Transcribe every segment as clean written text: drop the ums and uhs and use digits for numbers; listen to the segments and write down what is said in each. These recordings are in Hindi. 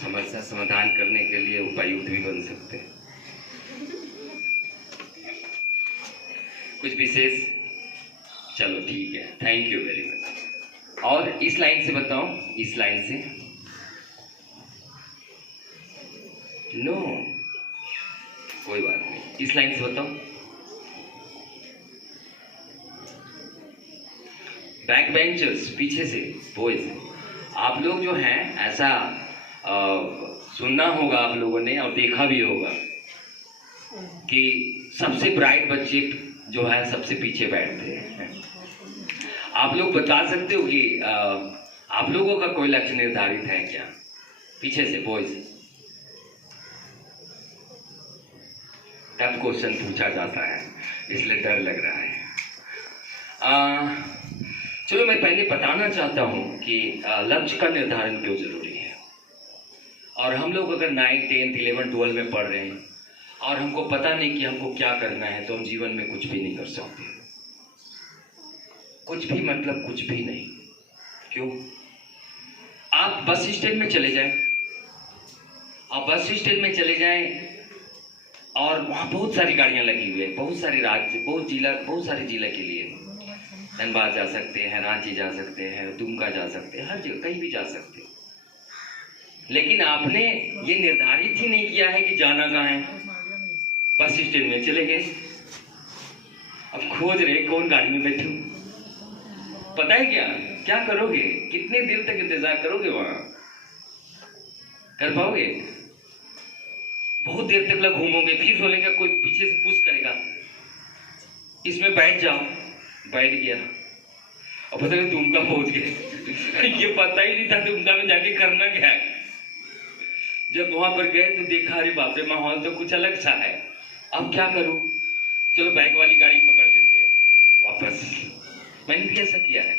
समस्या समाधान करने के लिए उपायुक्त भी बन सकते हैं। कुछ विशेष, चलो ठीक है, थैंक यू वेरी मच। और इस लाइन से बताओ, इस लाइन से नो, कोई बात नहीं, इस लाइन से बताओ। बैक बेंचर्स, पीछे से बॉयज, आप लोग जो हैं ऐसा सुनना होगा आप लोगों ने और देखा भी होगा कि सबसे ब्राइट बच्चे जो है सबसे पीछे बैठते हैं। आप लोग बता सकते हो कि आप लोगों का कोई लक्ष्य निर्धारित है क्या? पीछे से बॉयज, टफ क्वेश्चन पूछा जाता है इसलिए डर लग रहा है। चलो मैं पहले बताना चाहता हूं कि लक्ष्य का निर्धारण क्यों जरूरी है। और हम लोग अगर 9, 10, 11, 12 में पढ़ रहे हैं और हमको पता नहीं कि हमको क्या करना है तो हम जीवन में कुछ भी नहीं कर सकते। कुछ भी मतलब कुछ भी नहीं। क्यों? आप बस स्टैंड में चले जाएं, आप बस स्टैंड में चले जाएं और वहाँ बहुत सारी गाड़ियाँ लगी हुई है, बहुत सारे राज्य, बहुत सारे जिला के लिए। धनबाद जा सकते हैं, रांची जा सकते हैं, दुमका जा सकते हैं, हर जगह कहीं भी जा सकते हैं। लेकिन आपने ये निर्धारित ही नहीं किया है कि जाना कहाँ है। बस स्टैंड में चले गए, अब खोज रहे कौन गाड़ी में बैठूं। पता है क्या करोगे? कितने देर तक इंतजार करोगे? वहां कर पाओगे? बहुत देर तक लग घूमोगे, फिर बोलेगा, कोई पीछे से पुश करेगा, इसमें बैठ जाओ, बैठ गया और पता नहीं दुमका पहुंच गए। ये पता ही नहीं था दुमका में जाके करना क्या है। जब वहां पर गए तो देखा, अरे बाप रे, माहौल तो कुछ अलग सा है। अब क्या करूं? चलो बैक वाली गाड़ी पकड़ लेते हैं वापस। मैंने भी ऐसा किया है,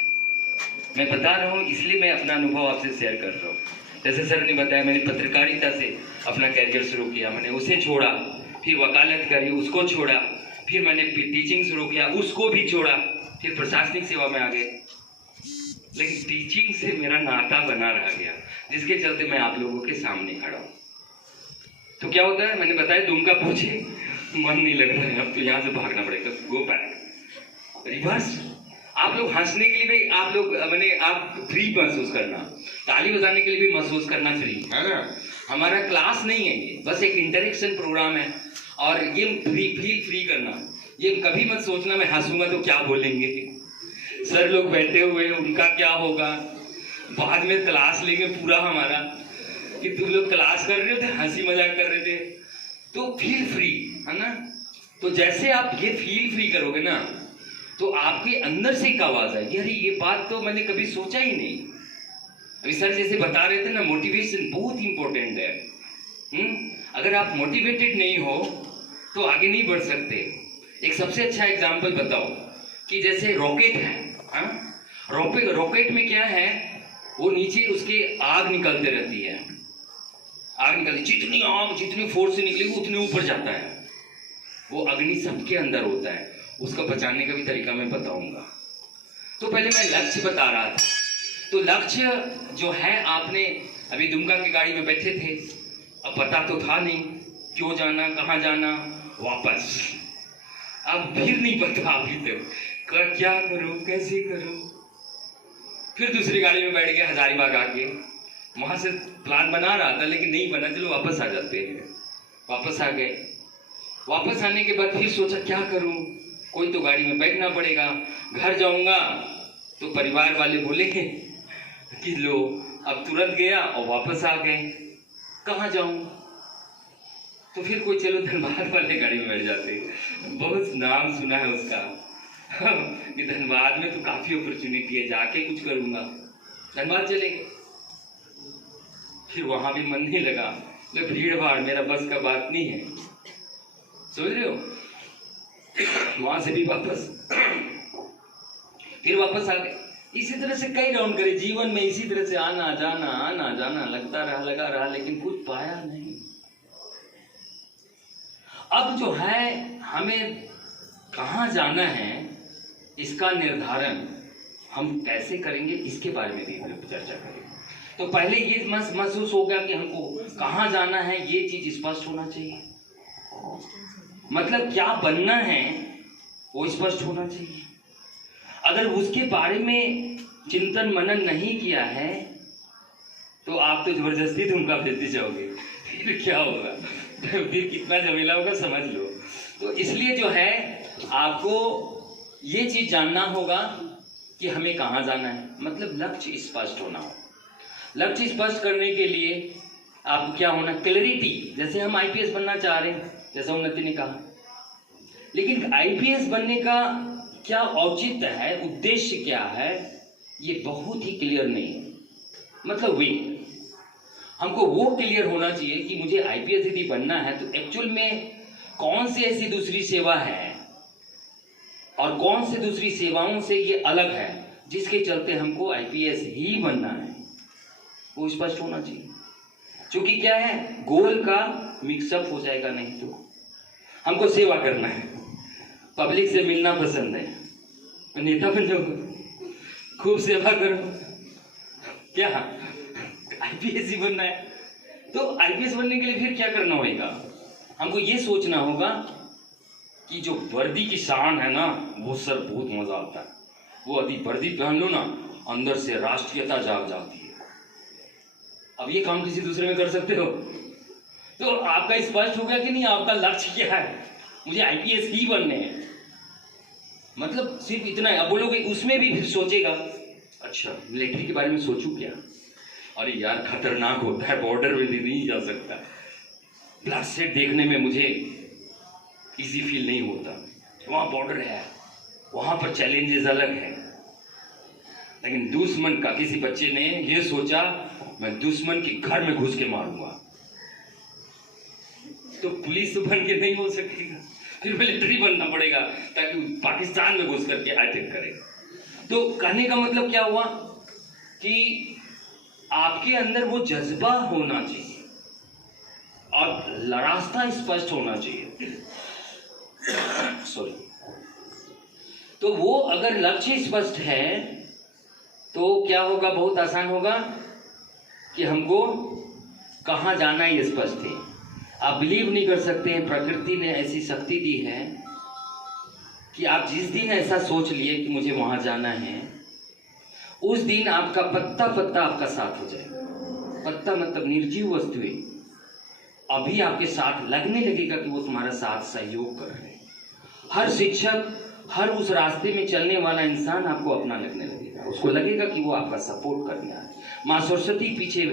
मैं बता रहा हूँ, इसलिए मैं अपना अनुभव आपसे शेयर कर रहा हूँ। जैसे सर ने बताया, मैंने पत्रकारिता से अपना कैरियर शुरू किया, मैंने उसे छोड़ा, फिर वकालत करी, उसको छोड़ा, फिर मैंने टीचिंग शुरू किया, उसको भी छोड़ा, फिर प्रशासनिक सेवा में आ गए। लेकिन टीचिंग से मेरा नाता बना रह गया, जिसके चलते मैं आप लोगों के सामने खड़ा हूँ। तो क्या होता है, मैंने बताया दुमका पहुंचे, मन नहीं लग रहा है, अब तो यहाँ से भागना पड़ेगा, गो बैक, रिवर्स। आप लोग हंसने के लिए भी, आप लोग मैंने आप फ्री महसूस करना, ताली बजाने के लिए भी महसूस करना फ्री है ना। हमारा क्लास नहीं है ये, बस एक इंटरेक्शन प्रोग्राम है। और ये फील फ्री करना, ये कभी मत सोचना मैं हंसूंगा तो क्या बोलेंगे सर, लोग बैठे हुए हैं उनका क्या होगा। बाद में क्लास लेंगे पूरा हमारा कि तुम लोग क्लास कर रहे थे, हंसी मजाक कर रहे थे, तो फील फ्री है ना। तो जैसे आप ये फील फ्री करोगे ना, तो आपके अंदर से एक आवाज आएगी, अरे ये बात तो मैंने कभी सोचा ही नहीं। अभी सर जैसे बता रहे थे ना, मोटिवेशन बहुत इंपॉर्टेंट है। अगर आप मोटिवेटेड नहीं हो तो आगे नहीं बढ़ सकते। एक सबसे अच्छा एग्जांपल बताओ कि जैसे रॉकेट है, रॉकेट में क्या है, वो नीचे उसके आग निकलते रहती है, आग निकलती, जितनी आग जितनी फोर्स से निकलेगी उतने ऊपर जाता है। वो अग्नि सबके अंदर होता है, उसको बचाने का भी तरीका मैं बताऊंगा। तो पहले मैं लक्ष्य बता रहा था। तो लक्ष्य जो है, आपने अभी दुमका की गाड़ी में बैठे थे, अब पता तो था नहीं क्यों जाना, कहाँ जाना, वापस। अब फिर नहीं पता अभी तक क्या करूं, कैसे करूं। फिर दूसरी गाड़ी में बैठ गया, हजारीबाग आके, वहां से प्लान बना रहा था लेकिन नहीं बना, चलो वापस आ जाते हैं। वापस आ गए, वापस आने के बाद फिर सोचा क्या करूं, कोई तो गाड़ी में बैठना पड़ेगा। घर जाऊंगा तो परिवार वाले बोले कि लो, अब तुरंत गया और वापस आ गए, कहाँ जाऊं। तो फिर कोई, चलो धनबाद वाले गाड़ी में बैठ जाते, बहुत नाम सुना है उसका कि धनबाद में तो काफी अपॉर्चुनिटी है, जाके कुछ करूंगा। धनबाद चले गए, फिर वहां भी मन नहीं लगा, भीड़ भाड़ मेरा बस का बात नहीं है, समझ रहे हो। वहां से भी वापस, फिर वापस आ गए। इसी तरह से कई राउंड करे जीवन में, इसी तरह से आना जाना लगता रहा, लगा रहा, लेकिन कुछ पाया नहीं। अब जो है, हमें कहाँ जाना है इसका निर्धारण हम कैसे करेंगे, इसके बारे में भी हम लोग चर्चा करेंगे। तो पहले ये महसूस हो गया कि हमको कहाँ जाना है, ये चीज स्पष्ट होना चाहिए। मतलब क्या बनना है वो स्पष्ट होना चाहिए। अगर उसके बारे में चिंतन मनन नहीं किया है तो आप तो जबरदस्ती तुमका भेजते जाओगे, फिर क्या होगा, फिर कितना झमेला होगा समझ लो। तो इसलिए जो है आपको ये चीज जानना होगा कि हमें कहाँ जाना है, मतलब लक्ष्य स्पष्ट होना हो। लक्ष्य स्पष्ट करने के लिए आपको क्या होना, क्लैरिटी। जैसे हम आईपीएस बनना चाह रहे हैं, जैसा उन्नति ने कहा, लेकिन आईपीएस बनने का क्या औचित्य है, उद्देश्य क्या है, ये बहुत ही क्लियर नहीं है। मतलब वे हमको वो क्लियर होना चाहिए कि मुझे आईपीएस यदि बनना है तो एक्चुअल में कौन सी ऐसी दूसरी सेवा है और कौन सी दूसरी सेवाओं से ये अलग है जिसके चलते हमको आईपीएस ही बनना है, वो स्पष्ट होना चाहिए। क्योंकि क्या है, गोल का मिक्सअप हो जाएगा, नहीं तो हमको सेवा करना है, पब्लिक से मिलना पसंद है, नेता बन जाओ, खूब सेवा करो, क्या आईपीएस ही बनना है। तो आईपीएस बनने के लिए फिर क्या करना होगा, हमको ये सोचना होगा कि जो वर्दी की शान है ना, वो सर बहुत मजा आता है, वो यदि वर्दी पहन लो ना, अंदर से राष्ट्रीयता जाग जाती है। अब ये काम किसी दूसरे में कर सकते हो? तो आपका स्पष्ट हो गया कि नहीं, आपका लक्ष्य क्या है, मुझे आईपीएस ही बनने हैं, मतलब सिर्फ इतना है। अब बोलोगे उसमें भी फिर सोचेगा, अच्छा मिलिट्री के बारे में सोचूं क्या, अरे यार खतरनाक होता है, बॉर्डर में नहीं जा सकता, ब्लड सेट देखने में मुझे इजी फील नहीं होता, वहां बॉर्डर है, वहां पर चैलेंजेस अलग है। लेकिन दुश्मन का, किसी बच्चे ने ये सोचा मैं दुश्मन के घर में घुस के मारूंगा, तो पुलिस तो बन के नहीं हो सकेगा, फिर मिलिट्री बनना पड़ेगा ताकि पाकिस्तान में घुस करके अटैक करे। तो कहने का मतलब क्या हुआ कि आपके अंदर वो जज्बा होना चाहिए और रास्ता स्पष्ट होना चाहिए। सॉरी। तो वो अगर लक्ष्य स्पष्ट है तो क्या होगा, बहुत आसान होगा कि हमको कहाँ जाना है ये स्पष्ट है। आप बिलीव नहीं कर सकते हैं, प्रकृति ने ऐसी शक्ति दी है कि आप जिस दिन ऐसा सोच लिए कि मुझे वहां जाना है, उस दिन आपका पत्ता पत्ता आपका साथ हो जाएगा। पत्ता मतलब निर्जीव वस्तुएं अभी आपके साथ लगने लगेगा कि वो तुम्हारा साथ सहयोग कर रहे हैं। हर शिक्षक, हर उस रास्ते में चलने वाला इंसान आपको अपना लगने लगेगा, उसको लगेगा कि वो आपका सपोर्ट करने आए। माँ सरस्वती पीछे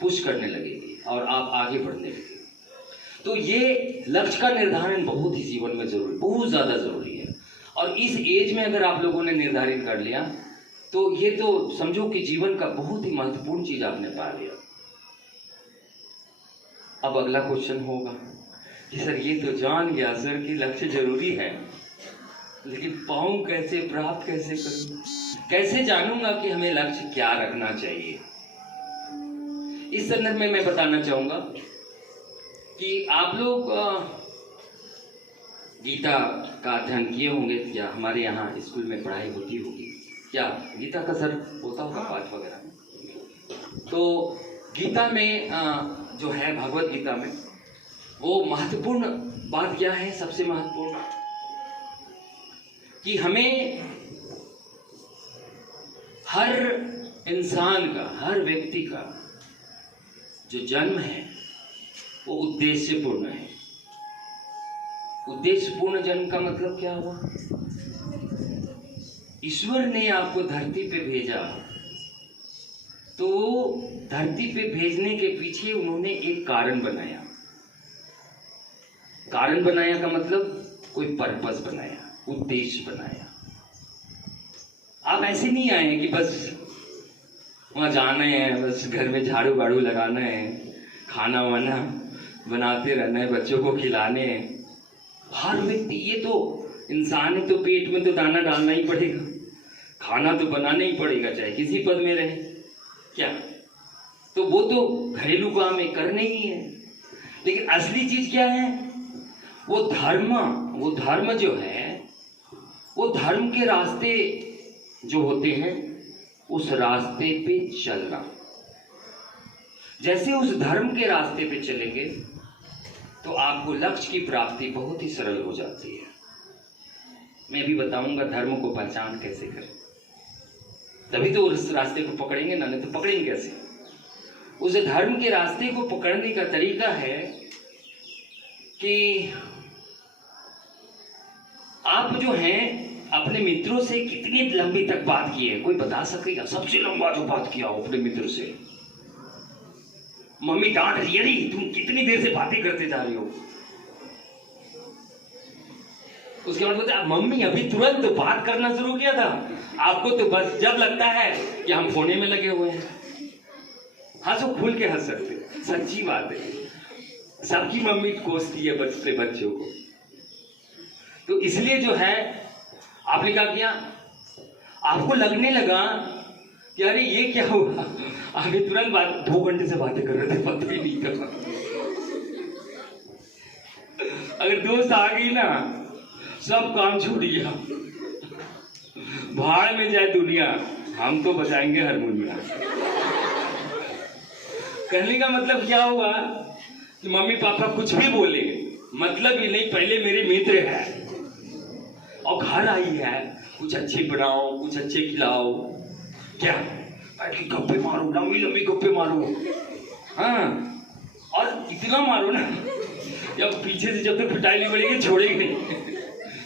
पुश करने लगेगी और आप आगे बढ़ने लगेंगे। तो ये लक्ष्य का निर्धारण बहुत ही जीवन में जरूरी, बहुत ज्यादा जरूरी है। और इस एज में अगर आप लोगों ने निर्धारित कर लिया तो ये तो समझो कि जीवन का बहुत ही महत्वपूर्ण चीज आपने पा लिया। अब अगला क्वेश्चन होगा कि सर ये तो जान गया सर कि लक्ष्य जरूरी है, लेकिन पाऊं कैसे, प्राप्त कैसे करूं, कैसे जानूंगा कि हमें लक्ष्य क्या रखना चाहिए। इस संदर्भ में मैं बताना चाहूंगा कि आप लोग गीता का अध्ययन किए होंगे, या हमारे यहाँ स्कूल में पढ़ाई होती होगी, क्या गीता का सर होता होगा पाठ वगैरह में। तो गीता में जो है, भगवत गीता में वो महत्वपूर्ण बात क्या है, सबसे महत्वपूर्ण कि हमें हर इंसान का, हर व्यक्ति का जो जन्म है वो उद्देश्यपूर्ण है। उद्देश्यपूर्ण जन्म का मतलब क्या हुआ, ईश्वर ने आपको धरती पे भेजा, तो धरती पे भेजने के पीछे उन्होंने एक कारण बनाया। कारण बनाया का मतलब कोई पर्पस बनाया, उद्देश्य बनाया। आप ऐसे नहीं आए कि बस वहां जाना है, बस घर में झाड़ू बाड़ू लगाना है, खाना वाना बनाते रहना है, बच्चों को खिलाने हैं। हर व्यक्ति, ये तो इंसान है तो पेट में तो दाना डालना ही पड़ेगा, खाना तो बनाना ही पड़ेगा, चाहे किसी पद में रहे क्या। तो वो तो घरेलू काम है, करने ही है। लेकिन असली चीज क्या है, वो धर्म जो है, वो धर्म के रास्ते जो होते हैं, उस रास्ते पे चलना, जैसे उस धर्म के रास्ते पे चलेंगे तो आपको लक्ष्य की प्राप्ति बहुत ही सरल हो जाती है। मैं भी बताऊंगा धर्म को पहचान कैसे करें, तभी तो उस रास्ते को पकड़ेंगे ना, नहीं तो पकड़ेंगे कैसे। उस धर्म के रास्ते को पकड़ने का तरीका है कि आप जो हैं अपने मित्रों से कितनी लंबी तक बात की है, कोई बता सकेगा? सबसे लंबा जो बात किया हो अपने मित्र से। मम्मी डांट रही है, अरे तुम कितनी देर से बातें करते जा रही हो। उसके बाद बोलते मम्मी अभी तुरंत तो बात करना शुरू किया था, आपको तो बस जब लगता है कि हम फोने में लगे हुए हैं। हंसो, खुल के हंस सकते, सच्ची बात है। सबकी मम्मी कोसती है बच्चों को। तो इसलिए जो है आपने क्या किया, आपको लगने लगा कि अरे ये क्या हुआ, अभी तुरंत बात 2 घंटे से बातें कर रहे थे, पता ही नहीं था। अगर दोस्त आ गई ना, सब काम छूट गया, भाड़ में जाए दुनिया, हम तो बजाएंगे हारमोनियम। कहने का मतलब क्या हुआ कि मम्मी पापा कुछ भी बोले, मतलब ही नहीं, पहले मेरे मित्र है और घर आई है, कुछ अच्छे बनाओ, कुछ अच्छे खिलाओ, क्या बैठ के गप्पे मारो, लंबी लंबी गप्पे मारो, हाँ, और इतना मारो ना जब पीछे से जब तक पिटाई नहीं पड़ेगी छोड़ेगी नहीं।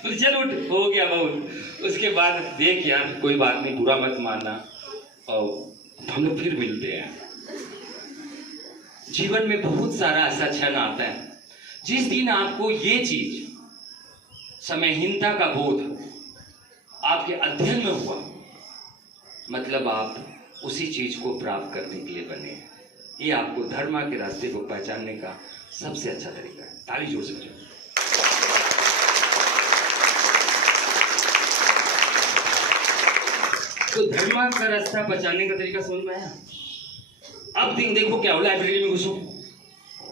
तो चल उठ, हो गया बहुत। उसके बाद देख यार कोई बात नहीं, बुरा मत मानना, और हम लोग फिर मिलते हैं। जीवन में बहुत सारा ऐसा क्षण आता है जिस दिन आपको ये चीज, समयहीनता का बोध आपके अध्ययन में हुआ, मतलब आप उसी चीज को प्राप्त करने के लिए बने हैं। ये आपको धर्म के रास्ते को पहचानने का सबसे अच्छा तरीका है। ताली जोर से बजाओ। तो धर्म का रास्ता पहचानने का तरीका समझ में आया? अब देखो क्या हो, लाइब्रेरी में घुसो,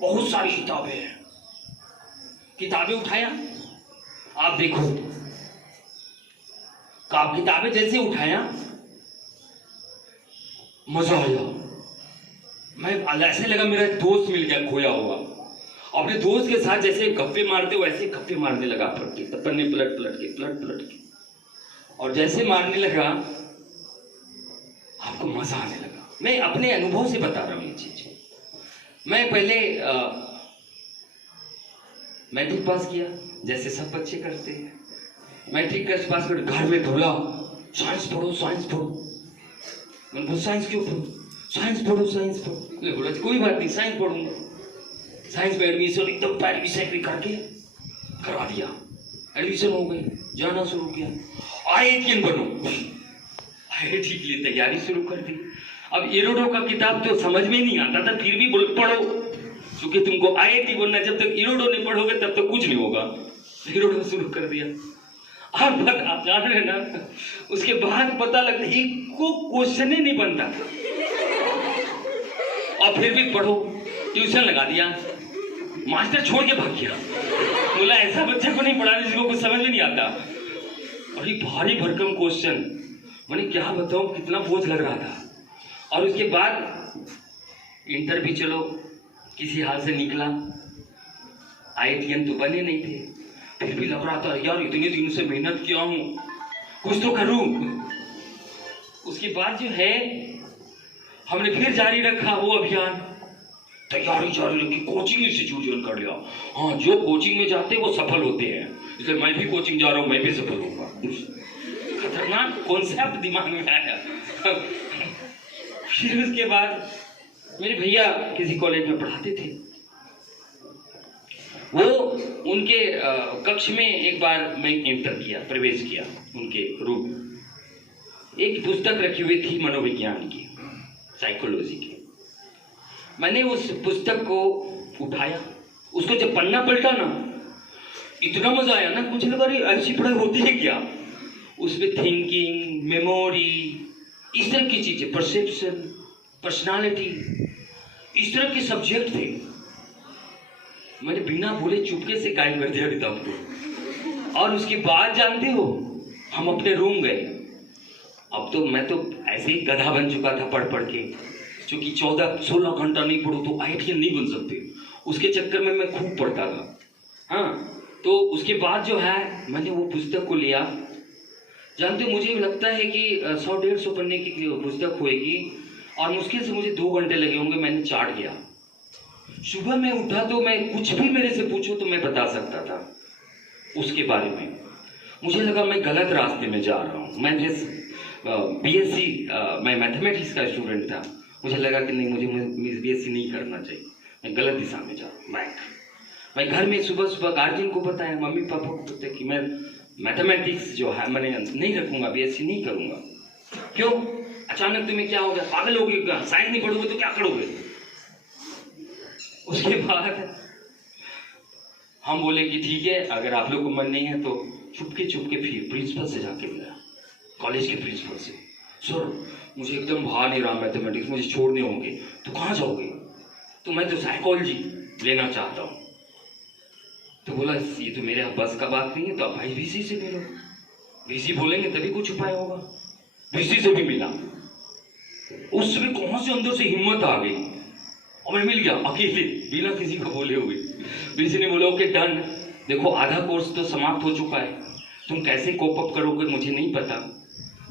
बहुत सारी किताबें हैं, किताबें उठाया, आप देखो आप किताबें जैसे उठाया मजा आया। मैं ऐसे लगा मेरा एक दोस्त मिल गया खोया हुआ, अपने दोस्त के साथ जैसे गप्पे मारते हो वैसे गप्पे मारने लगा, पन्ने पलट पलट के, और जैसे मारने लगा आपको मजा आने लगा। मैं अपने अनुभव से बता रहा हूं ये चीज। मैं पहले मैट्रिक पास किया, जैसे सब बच्चे करते हैं। मैट्रिक पास कर घर में बोला साइंस पढ़ो, साइंस पढ़ो। मैंने बोला साइंस क्यों पढ़ो? साइंस पढ़ो, साइंस पढ़ो। मैं बोला कोई बात नहीं, साइंस पढ़ूंगा। साइंस में एडमिशन एकदम पैरवी सैकरी करके करा दिया, एडमिशन हो गई, जाना शुरू किया। IITian बनो, IIT के लिए तैयारी शुरू कर दी। अब इरोडो का किताब तो समझ में नहीं आता था, फिर भी पढ़ो, क्योंकि तुमको IIT बनना, जब तक इरोडो नहीं पढ़ोगे तब तक कुछ नहीं होगा। इरोडो शुरू कर दिया। अब आप जान रहे ना, उसके बाद पता लगता एक को क्वेश्चन ही नहीं बनता, और फिर भी पढ़ो। ट्यूशन लगा दिया, मास्टर छोड़ के भाग गया, बोला ऐसा बच्चे को नहीं पढ़ाना जिसको कुछ समझ में नहीं आता। अरे भारी भरकम क्वेश्चन, मैंने क्या बताऊं, कितना बोझ लग रहा था। और उसके बाद इंटर भी चलो किसी हाल से निकला, IITian तो बने नहीं थे, फिर भी लग रहा था यार इतने दिनों से मेहनत किया हूं, कुछ तो करूं। उसके बाद जो है हमने फिर जारी रखा वो अभियान, तैयारी जारी रखी, कोचिंग इंस्टीट्यूट ज्वाइन कर लिया। हाँ, जो कोचिंग में जाते हैं वो सफल होते हैं, इसलिए मैं भी कोचिंग जा रहा हूं, मैं भी सफल होऊंगा। खतरनाक कॉन्सेप्ट दिमाग में आया। फिर उसके बाद मेरे भैया किसी कॉलेज में पढ़ाते थे, वो उनके कक्ष में एक बार मैं एंटर किया, प्रवेश किया उनके रूम। एक पुस्तक रखी हुई थी मनोविज्ञान की, साइकोलॉजी की। मैंने उस पुस्तक को उठाया, उसको जब पन्ना पलटा ना, इतना मजा आया ना, मुझे लगा ऐसी पढ़ाई होती है क्या। उसमें थिंकिंग, मेमोरी, इस तरह की चीजें, परसेप्शन, पर्सनालिटी, इस तरह के सब्जेक्ट थे। मैंने बिना बोले चुपके से गायब कर दिया किताब को। और उसके बाद जानते हो, हम अपने रूम गए। अब तो मैं तो ऐसे ही गधा बन चुका था पढ़ पढ़ के, क्योंकि 14-16 घंटा नहीं पढ़ो तो IITian नहीं बन सकते। उसके चक्कर में मैं खूब पढ़ता था। हाँ, तो उसके बाद जो है मैंने वो पुस्तक को लिया। जानते हो, मुझे लगता है कि 100-150 पन्ने की पुस्तक होएगी और मुश्किल से मुझे 2 घंटे लगे होंगे, मैंने चाट गया। सुबह में उठा तो मैं कुछ भी मेरे से पूछो तो मैं बता सकता था उसके बारे में। मुझे लगा मैं गलत रास्ते में जा रहा हूँ। मैं BSc मैं मैथमेटिक्स का स्टूडेंट था। मुझे लगा कि नहीं, मुझे BSc नहीं करना चाहिए, मैं गलत दिशा में जा रहा हूँ। मैं घर में सुबह सुबह गार्जियन को बताया, मम्मी पापा को बताया कि मैं मैथमेटिक्स जो है मैंने नहीं रखूंगा, BSc नहीं करूंगा। क्यों? अचानक तुम्हें क्या हो गया? पागल हो गए क्या? साइंस नहीं पढ़ोगे तो क्या करोगे? उसके बाद हम बोले कि ठीक है, अगर आप लोग को मन नहीं है तो चुपके फिर प्रिंसिपल से जाके मिला, कॉलेज के प्रिंसिपल से। सर, मुझे एकदम भा नहीं रहा मैथमेटिक्स, मुझे छोड़ने होंगे। तो कहाँ जाओगे? तो मैं तो साइकोलॉजी लेना चाहता हूँ। तो बोला ये तो मेरे बस का बात नहीं है, तो आप भाई VC से मिलो, VC बोलेंगे तभी कुछ उपाय होगा। VC से भी मिला। उस समय कौन से अंदर से हिम्मत आ गई और मैं मिल गया अकेले, बिना किसी को बोले हुए। VC ने बोला ओके डन, देखो आधा कोर्स तो समाप्त हो चुका है, तुम कैसे कोप अप करोगे मुझे नहीं पता,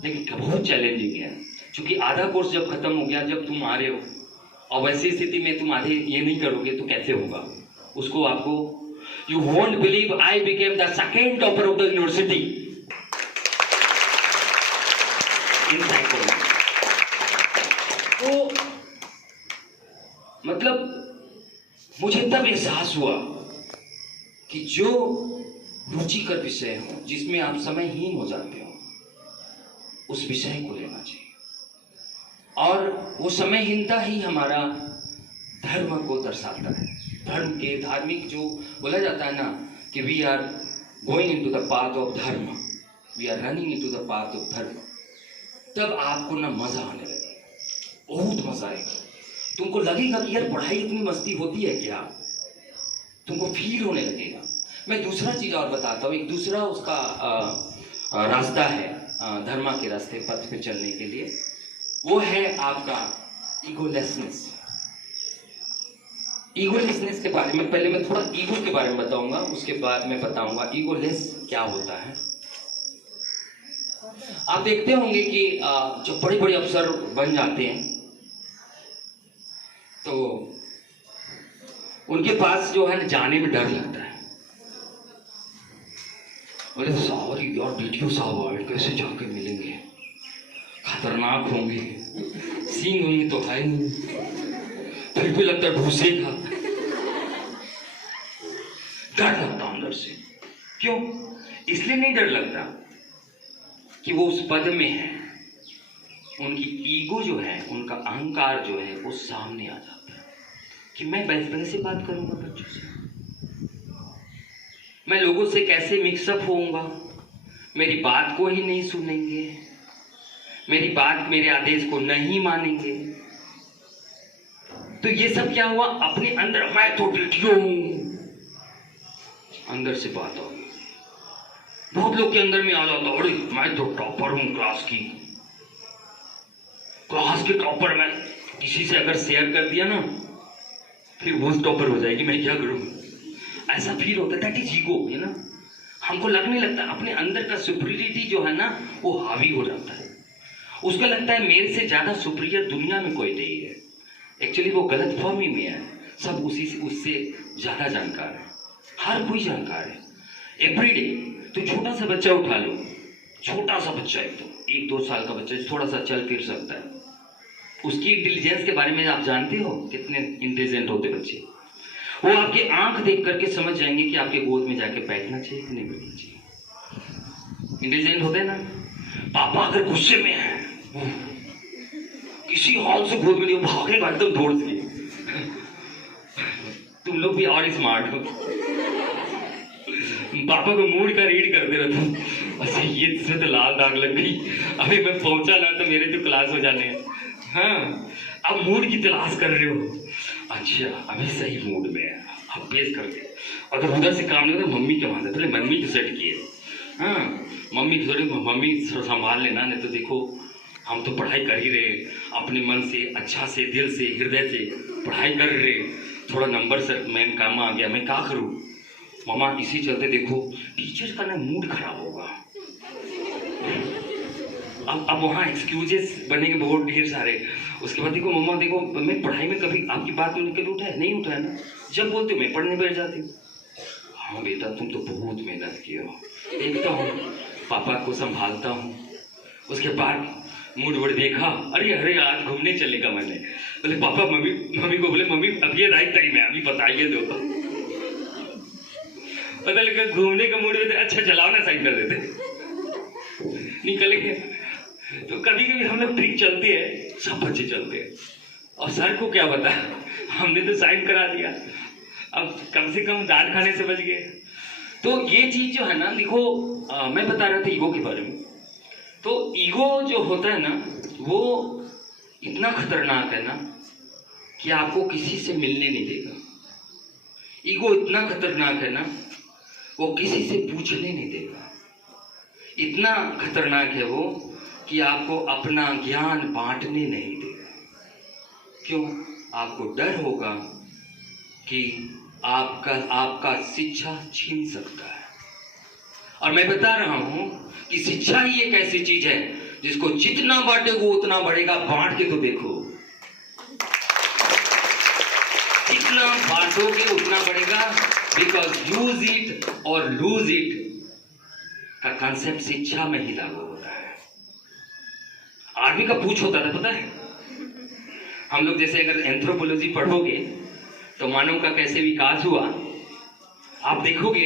लेकिन बहुत चैलेंजिंग है। क्योंकि आधा कोर्स जब खत्म हो गया, जब तुम आ रहे हो और वैसी स्थिति में तुम आधे ये नहीं करोगे तो कैसे होगा? उसको आपको You won't believe I became the second topper of the university in psychology. तो मतलब मुझे तब एहसास हुआ कि जो रुचिकर विषय हो, जिसमें आप समयहीन हो जाते हो, उस विषय को लेना चाहिए। और वो समयहीनता ही हमारा धर्म को दर्शाता है। धर्म के धार्मिक जो बोला जाता है ना कि we are going into the path of dharma, we are running into the path of dharma, तब आपको ना मजा आने लगेगा, बहुत मजा आएगा। तुमको लगेगा कि यार पढ़ाई इतनी मस्ती होती है क्या, तुमको फील होने लगेगा। मैं दूसरा चीज और बताता हूँ, एक दूसरा उसका रास्ता है धर्म के रास्ते पथ पे चलने के लिए, वो है आपका ईगोलेसनेस। ईगोलेसनेस के बारे में पहले मैं थोड़ा ईगो के बारे में बताऊंगा, उसके बाद मैं बताऊंगा ईगोलेस क्या होता है। आप देखते होंगे कि जो बड़े बड़े अफसर बन जाते हैं तो उनके पास जो है जाने में डर लगता है। बोले सॉरी यार DTO साहब कैसे जाके मिलेंगे, खतरनाक होंगे, सींग होंगे तो है नहीं, फिर भी लगता है ढूंसेगा, डर लगता अंदर से। क्यों? इसलिए नहीं डर लगता कि वो उस पद में है, उनकी ईगो जो है, उनका अहंकार जो है वो सामने आ जाता है कि मैं वैसे बात करूंगा बच्चों से, मैं लोगों से कैसे मिक्सअप होऊंगा, मेरी बात को ही नहीं सुनेंगे, मेरी बात मेरे आदेश को नहीं मानेंगे। तो ये सब क्या हुआ? अपने अंदर मैं तो DTO हूं, अंदर से बात आ गई। बहुत लोग के अंदर में आ जाता, अरे मैं तो टॉपर हूं क्लास के टॉपर। मैं किसी से अगर शेयर कर दिया ना, फिर वो टॉपर हो जाएगी, मैं क्या करूं, ऐसा फील होता है। दैट इज ईगो, है ना। हमको लगने लगता है अपने अंदर का सुपीरियरिटी जो है ना वो हावी हो जाता है। उसको लगता है मेरे से ज्यादा सुपीरियर दुनिया में कोई नहीं है। एक्चुअली वो गलत फहमी में है, सब उससे ज्यादा जानकार है, हर कोई जानकार है। एवरीडे तो छोटा सा बच्चा उठा लो, छोटा सा बच्चा, एकदम 1-2 साल का बच्चा थोड़ा सा चल फिर सकता है, उसकी इंटेलिजेंस के बारे में आप जानते हो कितने इंटेलिजेंट होते बच्चे? वो आपकी आंख देख करके समझ जाएंगे कि आपके गोद में जाके बैठना चाहिए कि नहीं बैठना चाहिए। इंटेलिजेंट होते हैं ना। पापा अगर गुस्से में है, किसी हाल से गोद में नहीं भागेगा एकदम दौड़ के। तुम लोग भी और स्मार्ट हो, पापा को मूड का रीड करते रहते। अच्छा ये इसमें तो लाल दाग लग गई, अभी मैं पहुंचा ना तो मेरे तो क्लास हो जाने हैं। हाँ, अब मूड की तलाश कर रहे हो, अच्छा अभी सही मूड में है, अब पेश कर दे। अगर उधर से काम नहीं होता मम्मी के वहां पहले मम्मी की सेट किए। हाँ मम्मी थोड़ी, मम्मी संभाल लेना, नहीं तो देखो हम तो पढ़ाई कर ही रहे, अपने मन से, अच्छा से, दिल से, हृदय से पढ़ाई कर रहे, थोड़ा नंबर सर मैम काम आ गया, मैं क्या करूँ मामा, इसी चलते देखो टीचर का ना मूड खराब होगा। अब वहाँ एक्सक्यूजेस बनेंगे बहुत ढेर सारे। उसके बाद देखो मम्मा, देखो मैं पढ़ाई में कभी आपकी बात में कभी उठाया नहीं, उठाया ना, जब बोलते हो मैं पढ़ने बैठ जाती हूँ। हाँ बेटा तुम तो बहुत मेहनत किए हो, देखता हूँ पापा को संभालता हूँ। उसके बाद मूड वोड देखा, अरे अरे आज घूमने चलने का मन है। बोले पापा, मम्मी को बोले मम्मी अब ये राइट टाइम है, अभी बताइए दो। पता लगा घूमने का मूड में, अच्छा चलाओ ना, साइड कर देते निकल गए। तो कभी कभी हम लोग ट्रिक चलती है, सब बच्चे चलते हैं, और सर को क्या पता, हमने तो साइन करा दिया, अब कम से कम दाल खाने से बच गए। तो ये चीज जो है ना, देखो मैं बता रहा था ईगो के बारे में। तो ईगो जो होता है ना, वो इतना खतरनाक है ना कि आपको किसी से मिलने नहीं देगा। ईगो इतना खतरनाक है ना, वो किसी से पूछने नहीं देगा। इतना खतरनाक है वो कि आपको अपना ज्ञान बांटने नहीं देगा। क्यों? आपको डर होगा कि आपका शिक्षा छीन सकता है। और मैं बता रहा हूं कि शिक्षा ही एक ऐसी चीज है जिसको जितना बांटेगा उतना बढ़ेगा। बांट के तो देखो, जितना बांटोगे उतना बढ़ेगा। बिकॉज यूज इट और लूज इट का कंसेप्ट शिक्षा में ही लागू होता है। आर्मी का पूछ होता था, पता है? हम लोग जैसे अगर एंथ्रोपोलॉजी पढ़ोगे तो मानव का कैसे विकास हुआ, आप देखोगे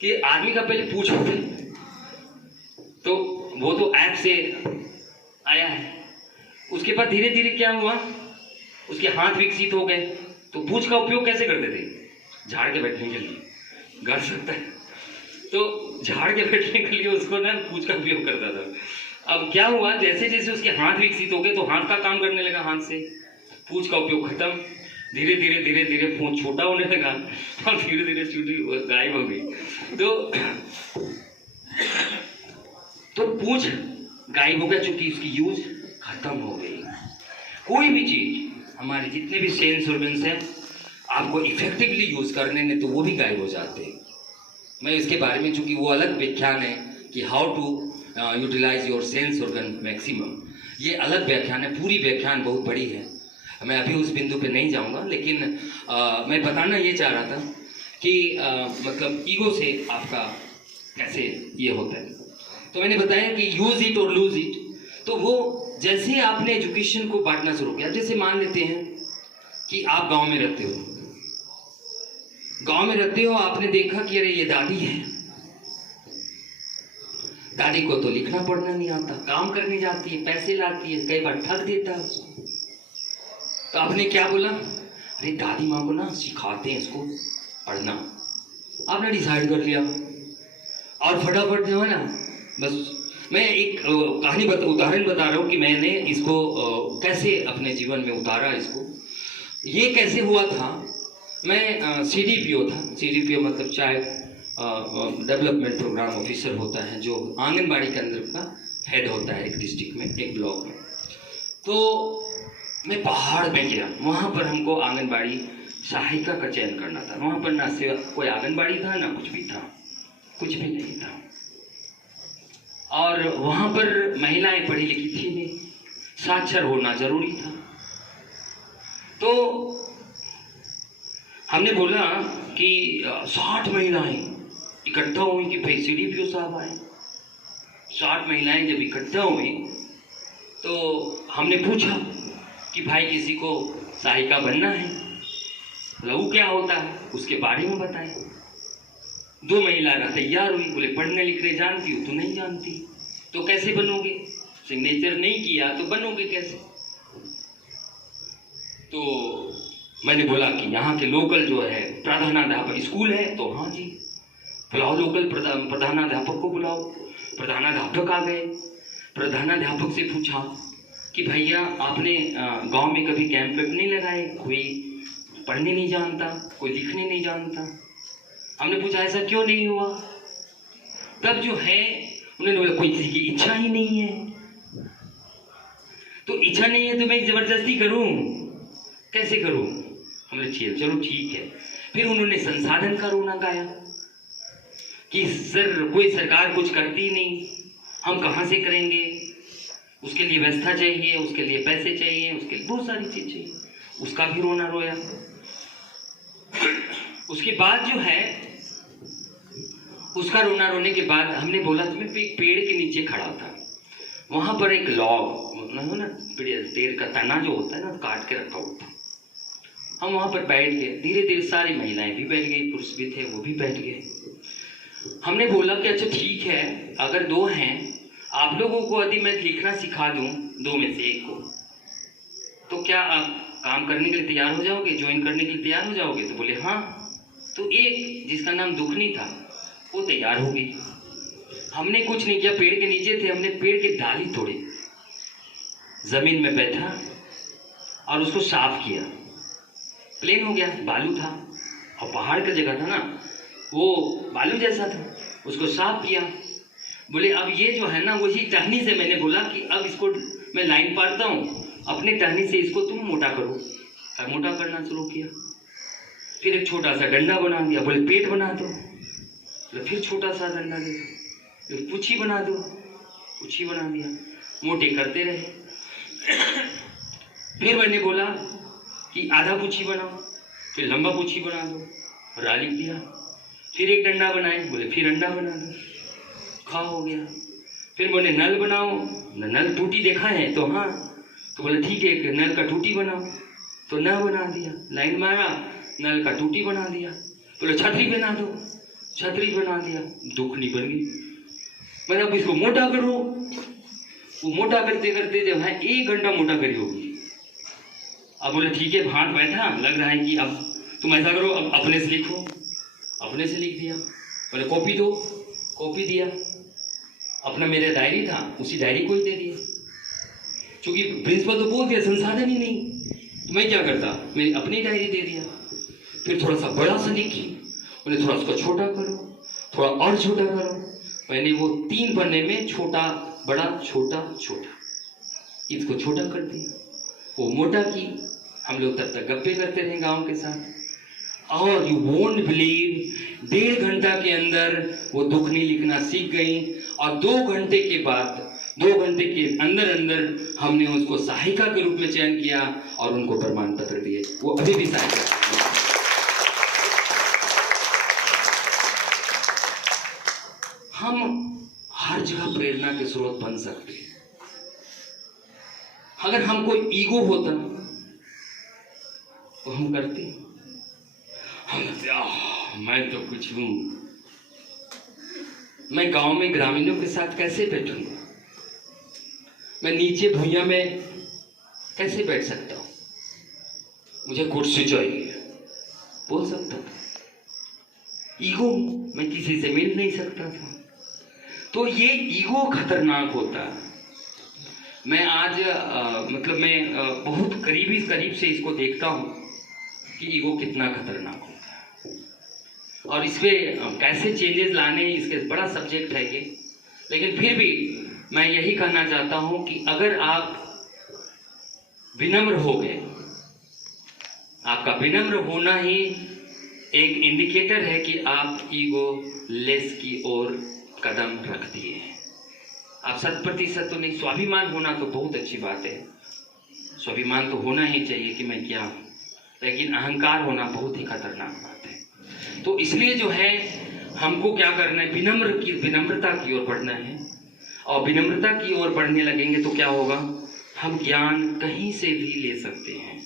कि आर्मी का पहले पूछ होता है, तो वो तो ऐप से आया है। उसके बाद धीरे धीरे क्या हुआ, उसके हाथ विकसित हो गए। तो पूछ का उपयोग कैसे करते थे? झाड़ के बैठने के लिए, कर सकता है तो झाड़ के बैठने के लिए उसको ना पूछ का उपयोग करता था। अब क्या हुआ, जैसे जैसे उसके हाथ विकसित हो गए तो हाथ का काम करने लगा, हाथ से पूछ का उपयोग खत्म। धीरे धीरे धीरे धीरे पूंछ छोटा होने लगा और धीरे धीरे चूटी गायब हो गई। तो पूंछ गायब हो गया चूंकि उसकी यूज खत्म हो गई। कोई भी चीज, हमारे जितने भी सेंस ऑर्गन्स हैं, आपको इफेक्टिवली यूज करने में तो वो भी गायब हो जाते हैं। मैं इसके बारे में, चूंकि वो अलग व्याख्यान है कि how to utilize your sense organ maximum, ये अलग व्याख्यान है। पूरी व्याख्यान बहुत बड़ी है, मैं अभी उस बिंदु पे नहीं जाऊंगा। लेकिन मैं बताना ये चाह रहा था कि मतलब ईगो से आपका कैसे ये होता है। तो मैंने बताया कि यूज इट और लूज इट। तो वो जैसे आपने एजुकेशन को बांटना शुरू किया, जैसे मान लेते हैं कि आप गांव में रहते हो, आपने देखा कि अरे ये दादी है, दादी को तो लिखना पढ़ना नहीं आता, काम करने जाती है, पैसे लाती है, कई बार ठग देता है उसको। तो आपने क्या बोला, अरे दादी माँ को ना सिखाते हैं इसको पढ़ना। आपने डिसाइड कर लिया और फटाफट जो है ना, बस मैं एक कहानी उदाहरण बता रहा हूँ कि मैंने इसको कैसे अपने जीवन में उतारा। इसको ये कैसे हुआ था, मैं CDPO था। CDPO मतलब चाइल्ड डेवलपमेंट प्रोग्राम ऑफिसर होता है, जो आंगनबाड़ी के अंदर का हेड होता है एक डिस्ट्रिक्ट में, एक ब्लॉक में। तो मैं पहाड़ में गया, वहाँ पर हमको आंगनबाड़ी सहायिका का चयन करना था। वहाँ पर ना से कोई आंगनबाड़ी था, ना कुछ भी था, कुछ भी नहीं था। और वहाँ पर महिलाएं पढ़ी लिखी थी नहीं, साक्षर होना जरूरी था। तो हमने बोला कि 60 महिलाएं इकट्ठा हुई कि भाई CDPO साहब आए। 60 महिलाएं जब इकट्ठा हुई तो हमने पूछा कि भाई किसी को सहायिका बनना है, लहू क्या होता है उसके बारे में बताएं। 2 महिला तैयार हुई, बोले पढ़ने लिखने जानती हो? तो नहीं जानती। तो कैसे बनोगे? सिग्नेचर नहीं किया तो बनोगे कैसे? तो मैंने बोला कि यहाँ के लोकल जो है प्रधानाध्यापक स्कूल है, तो हाँ जी बुलाओ, लोकल प्रधानाध्यापक को बुलाओ। प्रधानाध्यापक आ गए। प्रधानाध्यापक से पूछा कि भैया आपने गांव में कभी कैंप वेप नहीं लगाए? कोई पढ़ने नहीं जानता, कोई लिखने नहीं जानता। हमने पूछा ऐसा क्यों नहीं हुआ? तब जो है उन्होंने बोला कोई किसी की इच्छा ही नहीं है। इच्छा नहीं है तो मैं जबरदस्ती करूं, कैसे करूं? हमने चलो ठीक है। फिर उन्होंने संसाधन का रोना गाया कि सर कोई सरकार कुछ करती नहीं, हम कहाँ से करेंगे, उसके लिए व्यवस्था चाहिए, उसके लिए पैसे चाहिए, उसके लिए बहुत सारी चीज चाहिए। उसका भी रोना रोया। उसके बाद जो है, उसका रोना रोने के बाद हमने बोला मैं एक पेड़ के नीचे खड़ा था, वहां पर एक लॉग ना पेड़ का तना जो होता है ना, काट के रखा हुआ था। हम वहां पर बैठ गए, धीरे धीरे सारी महिलाएं भी बैठ गई, पुरुष भी थे वो भी बैठ गए। हमने बोला कि अच्छा ठीक है, अगर दो हैं, आप लोगों को यदि मैं लिखना सिखा दूं, दो में से एक को, तो क्या आप काम करने के लिए तैयार हो जाओगे, ज्वाइन करने के लिए तैयार हो जाओगे? तो बोले हाँ। तो एक जिसका नाम दुखनी था वो तैयार हो गई। हमने कुछ नहीं किया, पेड़ के नीचे थे, हमने पेड़ के डाली तोड़े, जमीन में बैठा और उसको साफ किया। प्लेन हो गया, बालू था और पहाड़ का जगह था ना, वो बालू जैसा था, उसको साफ किया। बोले अब ये जो है ना, वही टहनी से मैंने बोला कि अब इसको मैं लाइन पाड़ता हूँ, अपने टहनी से इसको तुम मोटा करो। और मोटा करना शुरू किया। फिर एक छोटा सा डंडा बना दिया, बोले पेट बना दो। बोले फिर छोटा सा डंडा दे, पूछी बना दो, पूछी बना दिया, मोटे करते रहे। फिर मैंने बोला कि आधा पूछी बनाओ, फिर लंबा पूछी बना दो, रा लिख दिया। फिर एक डंडा बनाए, बोले फिर अंडा बना दो, खा हो गया। फिर बोले नल बनाओ, नल टूटी देखा है तो हाँ, तो बोले ठीक है एक नल का टूटी बनाओ, तो न बना दिया, लाइन मारा, नल का टूटी बना दिया। बोले छतरी बना दो, छतरी बना दिया, दुखनी बन गई। मैंने अब इसको मोटा करो, वो मोटा करते करते जो है 1 घंटा मोटा करी होगी। अब बोले ठीक है, हाथ बैठा, लग रहा है कि अब तुम ऐसा करो, अब अपने से लिखो, अपने से लिख दिया। बोले कॉपी दो, कॉपी दिया। अपना मेरा डायरी था, उसी डायरी को ही दे दिया, क्योंकि प्रिंसिपल तो बोल दिया संसाधन ही नहीं, तो मैं क्या करता, मैंने अपनी डायरी दे दिया। फिर थोड़ा सा बड़ा सा लिखी, बोले थोड़ा उसको छोटा करो, थोड़ा और छोटा करो। मैंने वो 3 पन्ने में छोटा बड़ा छोटा छोटा, इसको छोटा कर दिया, वो मोटा की। हम लोग तब तक गप्पे करते रहे गांव के साथ, और यू वोंट बिलीव 1.5 घंटा के अंदर वो दुखनी लिखना सीख गई। और 2 घंटे के बाद, 2 घंटे के अंदर अंदर हमने उसको सहायिका के रूप में चयन किया और उनको प्रमाण पत्र दिए। वो अभी भी सहायिका। हम हर जगह प्रेरणा के स्रोत बन सकते हैं। अगर हमको ईगो होता तो हम करते, मैं तो कुछ हूं, मैं गांव में ग्रामीणों के साथ कैसे बैठूंगा, मैं नीचे भुइयां में कैसे बैठ सकता हूं, मुझे कुर्सी चाहिए, बोल सकता था। ईगो, मैं किसी से मिल नहीं सकता था। तो ये ईगो खतरनाक होता। मैं आज मैं बहुत करीब से इसको देखता हूं कि ईगो कितना खतरनाक होता है, और इस पे कैसे चेंजेस लाने, इसके बड़ा सब्जेक्ट है ये। लेकिन फिर भी मैं यही कहना चाहता हूं कि अगर आप विनम्र हो गए, आपका विनम्र होना ही एक इंडिकेटर है कि आप ईगो लेस की ओर कदम रख दिए हैं। आप 100% तो नहीं, स्वाभिमान होना तो बहुत अच्छी बात है, स्वाभिमान तो होना ही चाहिए कि मैं क्या हूं, लेकिन अहंकार होना बहुत ही खतरनाक बात है। तो इसलिए जो है हमको क्या करना है, विनम्रता की ओर बढ़ना है। और विनम्रता की ओर बढ़ने लगेंगे तो क्या होगा, हम ज्ञान कहीं से भी ले सकते हैं,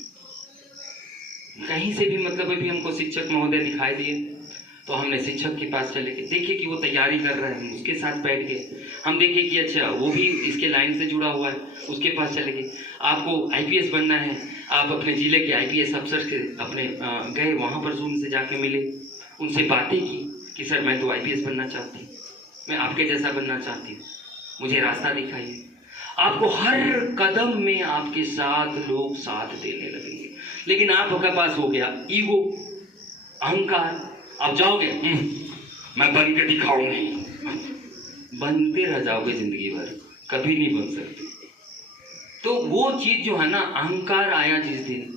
कहीं से भी। मतलब अभी हमको शिक्षक महोदय दिखाई दिए तो हमने शिक्षक के पास चले गए, देखे कि वो तैयारी कर रहे हैं, उसके साथ बैठ गए। हम देखे कि अच्छा वो भी इसके लाइन से जुड़ा हुआ है, उसके पास चले गए। आपको आईपीएस बनना है, आप अपने जिले के आईपीएस अफसर के अपने गए, वहाँ पर उनसे जाके मिले, उनसे बातें की कि सर मैं तो आईपीएस बनना चाहती हूँ, मैं आपके जैसा बनना चाहती हूँ, मुझे रास्ता दिखाइए। आपको हर कदम में आपके साथ लोग साथ देने लगेंगे। लेकिन आपके पास हो गया ईगो, अहंकार, आप जाओगे मैं बन के दिखाऊंगी, बनते रह जाओगे जिंदगी भर, कभी नहीं बन सकते। तो वो चीज जो है ना, अहंकार आया जिस दिन,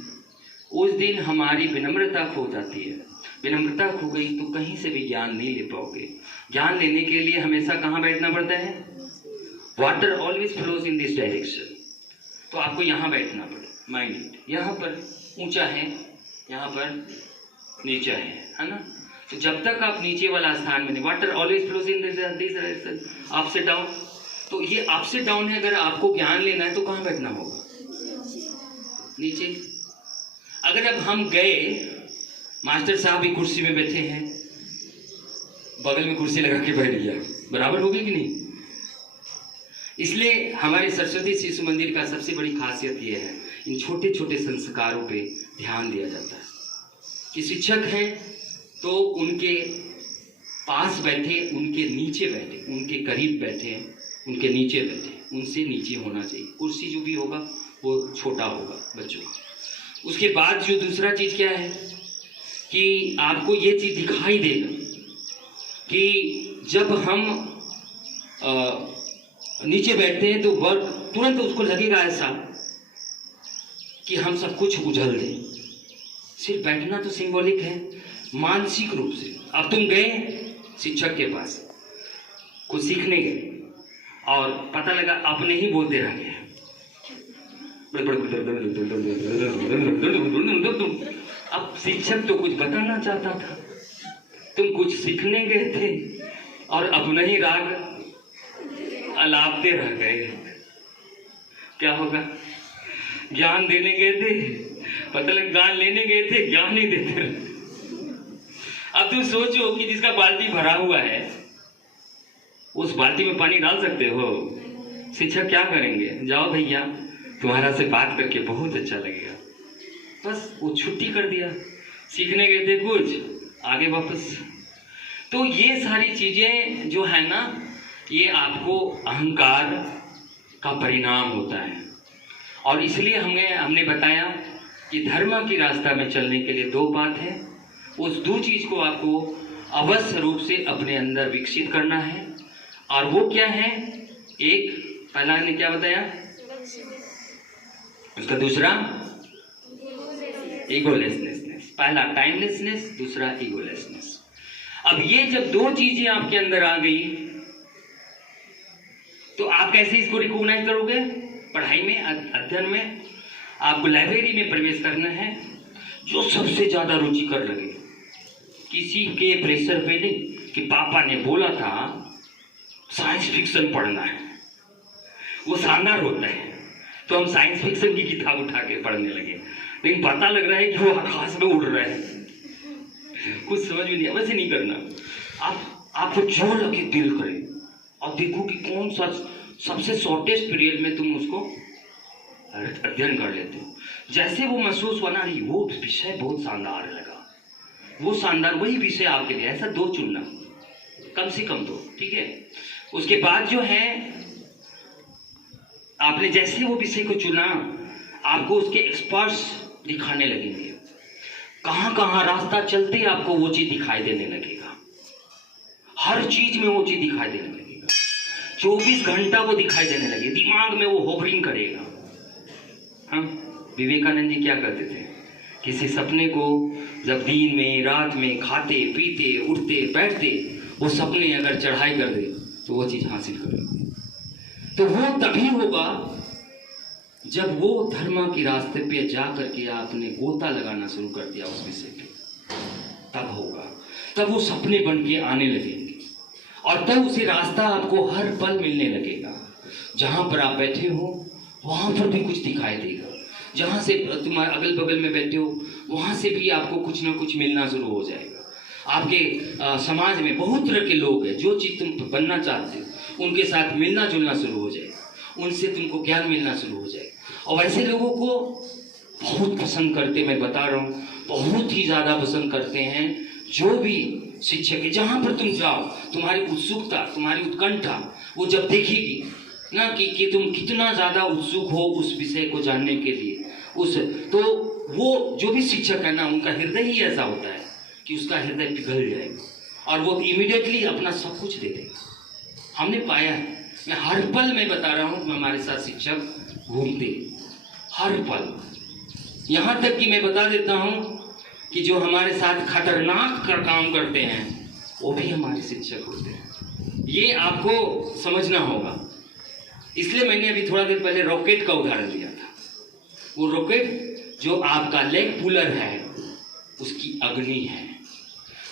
उस दिन हमारी विनम्रता खो जाती है। विनम्रता खो गई तो कहीं से भी ज्ञान नहीं ले पाओगे। ज्ञान लेने के लिए हमेशा कहाँ बैठना पड़ता है? Water always flows in this direction. तो आपको यहाँ बैठना पड़े, माइंड यहाँ पर ऊंचा है, यहाँ पर नीचा है ना। तो जब तक आप नीचे वाला स्थान में नहीं, water always flows in this direction, up से डाउन। तो ये अप से डाउन है। अगर आपको ज्ञान लेना है तो कहाँ बैठना होगा? नीचे। अगर अब हम गए, मास्टर साहब भी कुर्सी में बैठे हैं, बगल में कुर्सी लगा के बैठ गया, बराबर होगी कि नहीं? इसलिए हमारे सरस्वती शिशु मंदिर का सबसे बड़ी खासियत यह है, इन छोटे छोटे संस्कारों पे ध्यान दिया जाता है कि शिक्षक हैं तो उनके पास बैठे, उनके नीचे बैठे, उनके करीब बैठे, उनके नीचे बैठे, उनसे नीचे होना चाहिए। कुर्सी जो भी होगा वो छोटा होगा बच्चों का। उसके बाद जो दूसरा चीज क्या है कि आपको ये चीज दिखाई देगा कि जब हम नीचे बैठते हैं तो वर्ग तुरंत उसको लगेगा ऐसा कि हम सब कुछ उछल दें। सिर्फ बैठना तो सिंबॉलिक है, मानसिक रूप से। अब तुम गए शिक्षक के पास, कुछ सीखने गए और पता लगा अपने ही बोलते रह गए। अब शिक्षक तो कुछ बताना चाहता था, तुम कुछ सीखने गए थे और अपना ही राग अलापते रह गए। क्या होगा? ज्ञान देने गए थे, पता लगा ज्ञान लेने गए थे, ज्ञान नहीं देते रहे। अब तुम सोचो कि जिसका बाल्टी भरा हुआ है उस बाल्टी में पानी डाल सकते हो? शिक्षक क्या करेंगे? जाओ भैया, तुम्हारा से बात करके बहुत अच्छा लगेगा। बस वो छुट्टी कर दिया। सीखने गए थे कुछ, आगे वापस। तो ये सारी चीजें जो है ना, ये आपको अहंकार का परिणाम होता है। और इसलिए हमने बताया कि धर्म की रास्ता में चलने के लिए दो बात है। उस दो चीज को आपको अवश्य रूप से अपने अंदर विकसित करना है। और वो क्या है? एक, पहला ने क्या बताया, उसका दूसरा ईगोलेसनेस। पहला टाइमलेसनेस, दूसरा ईगोलेसनेस। अब ये जब दो चीजें आपके अंदर आ गई तो आप कैसे इसको रिकॉग्नाइज करोगे? पढ़ाई में, अध्ययन में। आपको लाइब्रेरी में प्रवेश करना है, जो सबसे ज्यादा रुचिकर लगे, किसी के प्रेशर पे नहीं कि पापा ने बोला था साइंस फिक्शन पढ़ना है, वो शानदार होता है तो हम साइंस फिक्शन की किताब उठा के पढ़ने लगे। लेकिन पता लग रहा है कि वो आकाश में उड़ रहा है, कुछ समझ में नहीं। वैसे नहीं करना। आपको जो लगे दिल करे और देखो कि कौन सा सबसे शॉर्टेस्ट पीरियड में तुम उसको अध्ययन कर लेते हो। जैसे वो महसूस हुआ ना, वो विषय बहुत शानदार लगा, वो शानदार, वही विषय आपके लिए। ऐसा दो चुनना, कम से कम दो, ठीक है। उसके बाद जो है, आपने जैसे वो विषय को चुना, आपको उसके एक्सपर्ट्स दिखाने लगेंगे। कहां कहां रास्ता चलते आपको वो चीज दिखाई देने लगेगा। हर चीज में वो चीज दिखाई देने लगेगा। 24 घंटा वो दिखाई देने लगे, दिमाग में वो होवरिंग करेगा। हाँ, विवेकानंद जी क्या करते थे? किसी सपने को जब दिन में, रात में, खाते पीते, उठते बैठते, वो सपने अगर चढ़ाई कर दे तो वो चीज हासिल करेगा। तो वो तभी होगा जब वो धर्म के रास्ते पे जा करके आपने गोता लगाना शुरू कर दिया उस विषय पे, तब होगा। तब वो सपने बन के आने लगेंगे और तब उसे रास्ता आपको हर पल मिलने लगेगा। जहां पर आप बैठे हो वहां पर भी कुछ दिखाई देगा। जहां से तुम्हारे अगल बगल में बैठे हो वहां से भी आपको कुछ ना कुछ मिलना शुरू हो जाएगा। आपके समाज में बहुत तरह के लोग हैं, जो चीज तुम बनना चाहते हो उनके साथ मिलना जुलना शुरू हो जाएगा, उनसे तुमको ज्ञान मिलना शुरू हो जाएगा। और वैसे लोगों को बहुत पसंद करते, मैं बता रहा हूँ, बहुत ही ज्यादा पसंद करते हैं जो भी शिक्षक है। जहां पर तुम जाओ, तुम्हारी उत्सुकता, तुम्हारी उत्कंठा वो जब देखेगी ना कि तुम कितना ज्यादा उत्सुक हो उस विषय को जानने के लिए, तो वो जो भी शिक्षक है ना, उनका हृदय ही ऐसा होता है कि उसका हृदय पिघल जाएगा और वो इमीडिएटली अपना सब कुछ दे देगा। हमने पाया है, मैं हर पल में बता रहा हूँ, हमारे साथ शिक्षक घूमते हर पल। यहाँ तक कि मैं बता देता हूँ कि जो हमारे साथ खतरनाक काम करते हैं वो भी हमारे शिक्षक होते हैं। ये आपको समझना होगा। इसलिए मैंने अभी थोड़ा देर पहले रॉकेट का उदाहरण दिया था। वो रॉकेट जो आपका लेग पुलर है उसकी अग्नि है,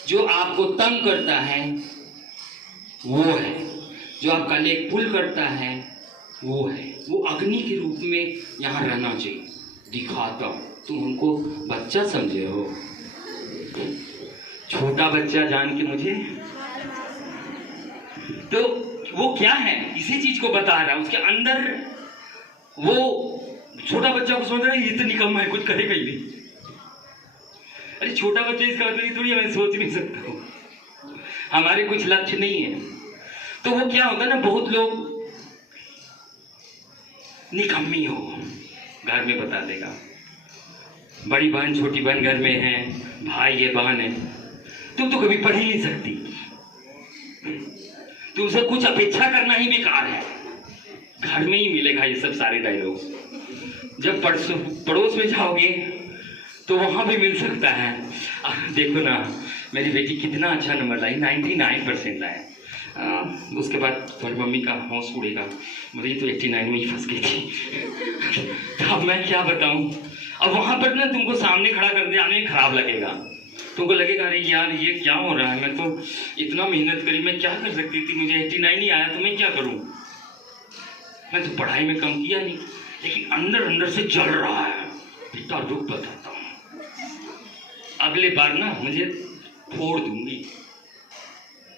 जो आपको तंग करता है वो है, जो आपका लेग पुल करता है वो है। वो अग्नि के रूप में यहाँ रहना चाहिए। दिखाता हूँ, तुम हमको बच्चा समझे हो, छोटा बच्चा जान के मुझे, तो वो क्या है इसी चीज को बता रहा है। उसके अंदर वो छोटा बच्चा को समझ रहा है ये तो निकम्मा है, कुछ करेगा ही नहीं। अरे छोटा बच्चा इसका मतलब थोड़ी मैं सोच नहीं सकता हूँ, हमारे कुछ लक्ष्य नहीं है। तो वो क्या होता है ना, बहुत लोग निकम्मी हो घर में बता देगा, बड़ी बहन छोटी बहन घर में है, भाई है बहन है, तुम तो कभी पढ़ ही नहीं सकती, तुमसे कुछ अपेक्षा करना ही बेकार है। घर में ही मिलेगा ये सब सारे डायलॉग। जब पड़ोस में जाओगे तो वहां भी मिल सकता है। देखो ना मेरी बेटी कितना अच्छा नंबर लाई, 99% लाए। उसके बाद तुम्हारी मम्मी का हौस उड़ेगा, मुझे तो 89 में ही फंस गई थी। तो अब मैं क्या बताऊं। अब वहां पर ना तुमको सामने खड़ा कर दिया, आने खराब लगेगा, तुमको लगेगा अरे यार ये क्या हो रहा है, मैं तो इतना मेहनत करी, मैं क्या कर सकती थी, मुझे 89 ही आया तो मैं क्या करूं। मैं तो पढ़ाई में कम किया नहीं, लेकिन अंदर अंदर से जल रहा है। बेटा रुक बताता हूँ, अगले बार ना मुझे फोड़ दूंगी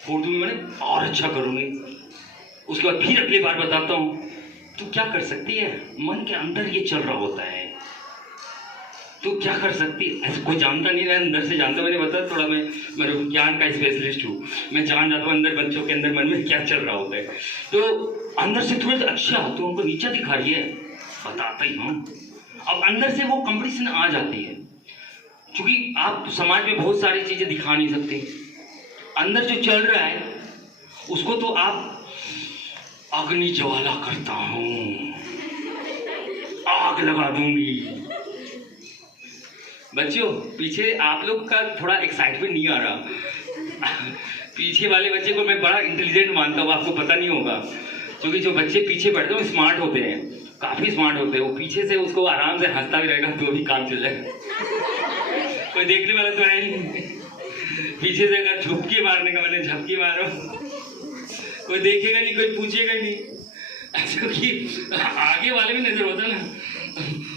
मैंने और अच्छा करूंगी। उसके बाद फिर अगली बार बताता हूँ। तू क्या कर सकती है, मन के अंदर ये चल रहा होता है, तू क्या कर सकती है। ऐसे कोई जानता नहीं रहा, अंदर से जानता। मैंने बताया थोड़ा, मैं विज्ञान का स्पेशलिस्ट हूँ, मैं जान जाता हूँ अंदर बच्चों के अंदर मन में क्या चल रहा होता है। तो अंदर से थोड़ा अच्छा तो उनको नीचा दिखा रही है, बताता ही हूँ। अब अंदर से वो कंपटीशन आ जाती है, क्योंकि आप समाज में बहुत सारी चीजें दिखा नहीं सकते। अंदर जो चल रहा है उसको तो आप अग्नि ज्वाला करता हूं, आग लगा दूंगी। बच्चों पीछे आप लोग का थोड़ा एक्साइटमेंट नहीं आ रहा। पीछे वाले बच्चे को मैं बड़ा इंटेलिजेंट मानता हूँ, आपको पता नहीं होगा, क्योंकि जो बच्चे पीछे बैठते हैं स्मार्ट होते हैं, काफी स्मार्ट होते हैं। वो पीछे से उसको आराम से हंसता भी रहेगा तो भी काम चल जाएगा। कोई देखने वाला तो है नहीं। पीछे से अगर झपकी मारने का, मैंने झपकी मारो, कोई देखेगा नहीं, कोई पूछेगा नहीं, क्योंकि आगे वाले भी नजर होता है ना,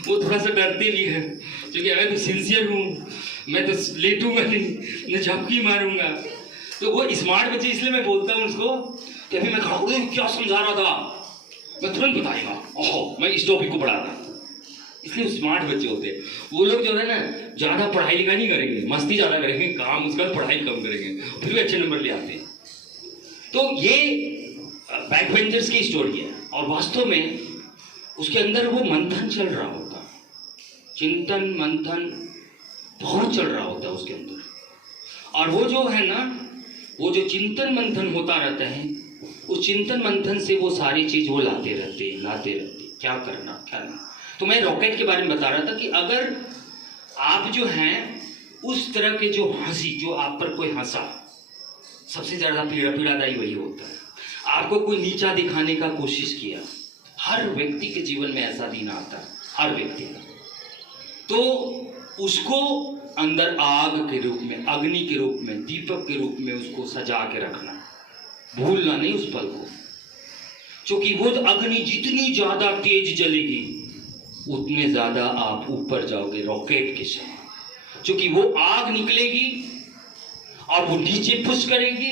वो थोड़ा सा डरते भी है, क्योंकि मैं तो सिंसियर हूँ, मैं तो लेटूंगा नहीं, मैं झपकी मारूंगा। तो वो स्मार्ट बच्चे, इसलिए मैं बोलता हूँ उसको कि अभी मैं खड़ा हूँ, क्या समझा रहा था, मैं तुरंत बताएगा, ओहो मैं इस टॉपिक को पढ़ा था। इसलिए स्मार्ट बच्चे होते हैं। वो लोग जो है ना ज्यादा पढ़ाई लिखाई नहीं करेंगे, मस्ती ज्यादा करेंगे, काम उसका पढ़ाई कम करेंगे, फिर भी अच्छे नंबर ले आते हैं। तो ये बैक बेंचर्स की स्टोरी है, और वास्तव में उसके अंदर वो मंथन चल रहा होता, चिंतन मंथन बहुत चल रहा होता है उसके अंदर। और वो जो है ना, वो जो चिंतन मंथन होता रहता है, उस चिंतन मंथन से वो सारी चीज वो लाते रहते, क्या करना क्या नहीं। तो मैं रॉकेट के बारे में बता रहा था कि अगर आप जो हैं उस तरह के जो हंसी, जो आप पर कोई हंसा, सबसे ज्यादा पीड़ादायी वही होता है। आपको कोई नीचा दिखाने का कोशिश किया, हर व्यक्ति के जीवन में ऐसा दिन आता है, हर व्यक्ति का। तो उसको अंदर आग के रूप में, अग्नि के रूप में, दीपक के रूप में उसको सजा के रखना, भूलना नहीं उस पल को। क्योंकि वो अग्नि जितनी ज्यादा तेज जलेगी उतने ज्यादा आप ऊपर जाओगे रॉकेट के समय। क्योंकि वो आग निकलेगी और वो नीचे पुश करेगी,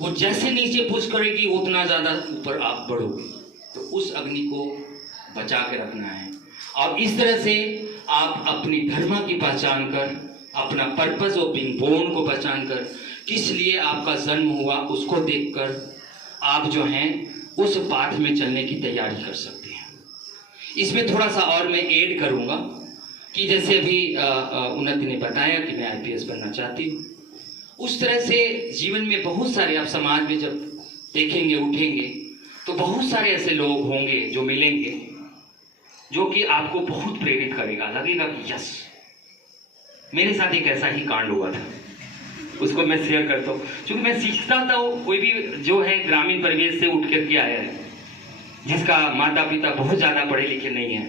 वो जैसे नीचे पुश करेगी उतना ज्यादा ऊपर आप बढ़ोगे। तो उस अग्नि को बचा के रखना है। और इस तरह से आप अपनी धर्म की पहचान कर, अपना पर्पस ऑफ बीइंग बोर्न को पहचान कर, किस लिए आपका जन्म हुआ उसको देखकर आप जो हैं उस पाथ में चलने की तैयारी कर सकते हैं। इसमें थोड़ा सा और मैं ऐड करूंगा कि जैसे अभी उन्नति ने बताया कि मैं आईपीएस बनना चाहती हूँ, उस तरह से जीवन में बहुत सारे, आप समाज में जब देखेंगे उठेंगे तो बहुत सारे ऐसे लोग होंगे जो मिलेंगे जो कि आपको बहुत प्रेरित करेगा, लगेगा कि यस, मेरे साथ एक ऐसा ही कांड हुआ था, उसको मैं शेयर करता हूँ। क्योंकि मैं सीखता था, कोई भी जो है ग्रामीण परिवेश से उठ करके आया है, जिसका माता पिता बहुत ज़्यादा पढ़े लिखे नहीं है,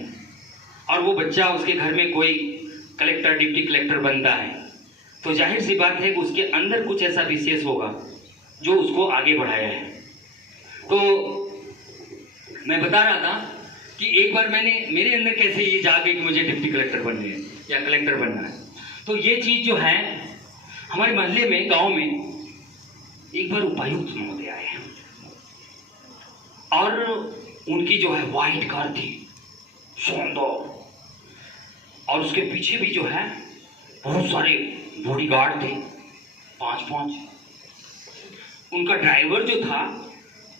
और वो बच्चा उसके घर में कोई कलेक्टर डिप्टी कलेक्टर बनता है, तो जाहिर सी बात है कि उसके अंदर कुछ ऐसा विशेष होगा जो उसको आगे बढ़ाया है। तो मैं बता रहा था कि एक बार मेरे अंदर कैसे ये जागे कि मुझे डिप्टी कलेक्टर बनना है या कलेक्टर बनना है। तो ये चीज़ जो है, हमारे मोहल्ले में, गांव में एक बार उपायुक्त महोदय आए और उनकी जो है वाइट कार थी, शानदार, और उसके पीछे भी जो है बहुत सारे बॉडीगार्ड थे, 5-5। उनका ड्राइवर जो था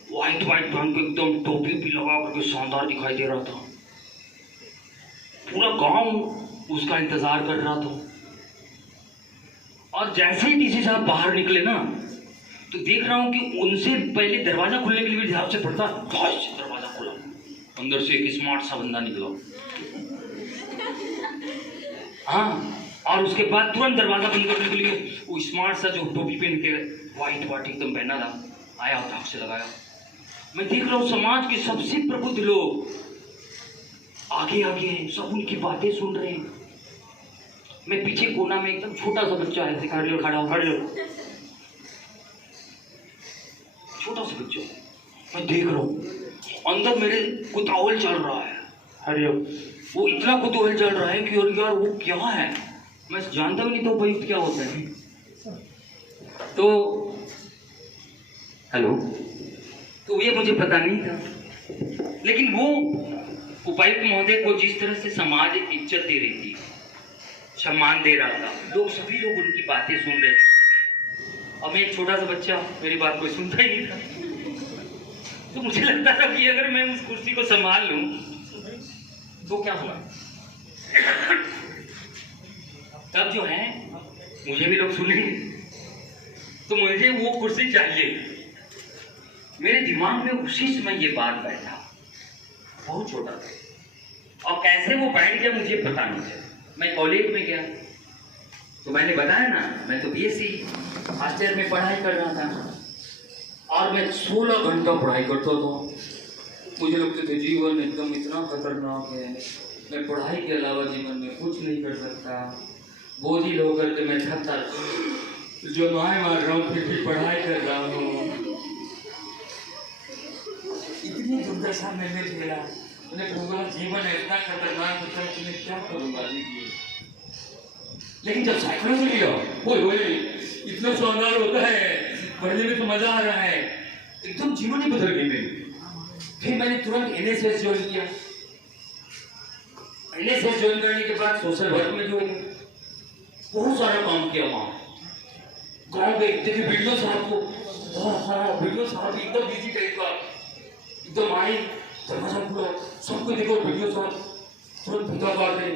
वाइट पहन के एकदम टोपी भी लगा करके शानदार दिखाई दे रहा था। पूरा गांव उसका इंतजार कर रहा था। और जैसे ही डीसी साहब बाहर निकले ना, तो देख रहा हूं कि उनसे पहले दरवाजा खुलने के लिए भी ध्यान से पड़ता, दरवाजा खुला, अंदर से एक स्मार्ट सा बंदा निकला, हाँ, और उसके बाद तुरंत दरवाजा बंद करने के लिए वो स्मार्ट सा जो टोपी पहन के वाइट एकदम पहना था, आया, हाथ से लगाया। मैं देख रहा हूँ समाज के सबसे प्रबुद्ध लोग आगे आगे हैं, सब उनकी बातें सुन रहे हैं। मैं पीछे कोना में एकदम छोटा सा बच्चा है, खड़ा हो, छोटा सा बच्चा, मैं देख रहा हूँ अंदर मेरे कुतूहल चल रहा है। हरिओम, वो इतना कुतूहल चल रहा है कि यार वो क्या है, मैं जानता भी नहीं था उपायुक्त क्या होता है। तो हेलो, तो ये मुझे पता नहीं था, लेकिन वो उपायुक्त महोदय को जिस तरह से समाज इज्जत दे रही थी, सम्मान दे रहा था, सभी लोग उनकी बातें सुन रहे थे, और मैं एक छोटा सा बच्चा, मेरी बात कोई सुनता ही नहीं था। तो मुझे लगता था कि अगर मैं उस कुर्सी को संभाल लूं तो क्या होगा। तब जो है मुझे भी लोग सुनेंगे, तो मुझे वो कुर्सी चाहिए। मेरे दिमाग में उसी समय ये बात बैठा, बहुत छोटा था, और कैसे वो बैठ गया मुझे पता नहीं चला। मैं कॉलेज में गया, तो मैंने बताया ना, मैं तो बीएससी फर्स्ट ईयर में पढ़ाई कर रहा था, और मैं 16 घंटा पढ़ाई करता था। मुझे लगते थे जीवन एकदम इतना खतरनाक है, मैं पढ़ाई के अलावा जीवन में कुछ नहीं कर सकता, बोझिल होकर के मैं थकता जो मार रहा हूँ, फिर भी पढ़ाई कर रहा हूँ। इतनी दुर्दशा मैंने झेला, मैंने कहूँगा जीवन इतना खतरनाक होता है कि मैं क्या करूँगा दीजिए। लेकिन जब साइकोलॉजी लिया, ओए इतना शानदार होता है, पढ़ने में तो मजा आ रहा है, एकदम जीवन ही बदल गई मेरी। फिर मैंने तुरंत एनएसएस ज्वाइन किया। एनएसएस ज्वाइन करने के बाद सोशल वर्क में ज्वाइन किया, बहुत सारा काम किया वहाँ। गाँव में देखे वीडियो साहब को, हाँ वीडियो साहब एकदम बिजी टाइप का, एकदम आए, दरवाजा खुला, सबको देखो वीडियो साहब तुरंत भीतर मार रहे,